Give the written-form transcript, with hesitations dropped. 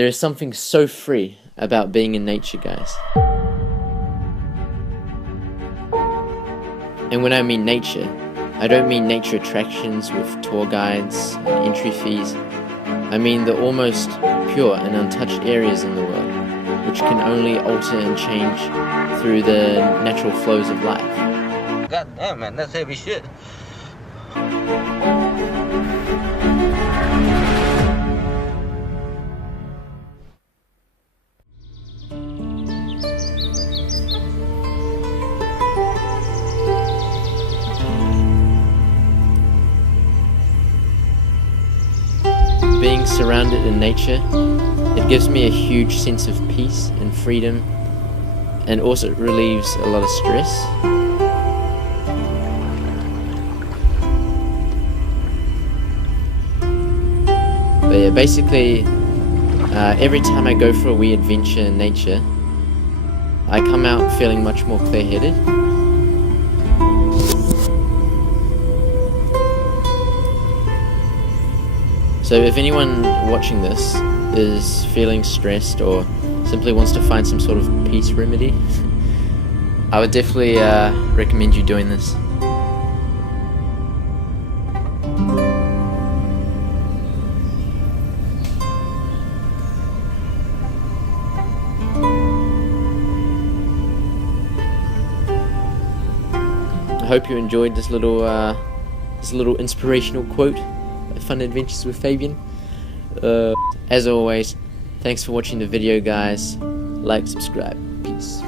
There is something so free about being in nature, guys. And when I mean nature, I don't mean nature attractions with tour guides and entry fees. I mean the almost pure and untouched areas in the world, which can only alter and change through the natural flows of life. God damn, man, that's heavy shit. Being surrounded in nature, it gives me a huge sense of peace and freedom, and also relieves a lot of stress. But yeah, basically, every time I go for a wee adventure in nature, I come out feeling much more clear-headed. So if anyone watching this is feeling stressed or simply wants to find some sort of peace remedy, I would definitely recommend you doing this. I hope you enjoyed this little inspirational quote. Fun Adventures with Fabian. As always, thanks for watching the video, guys. Like, subscribe. Peace.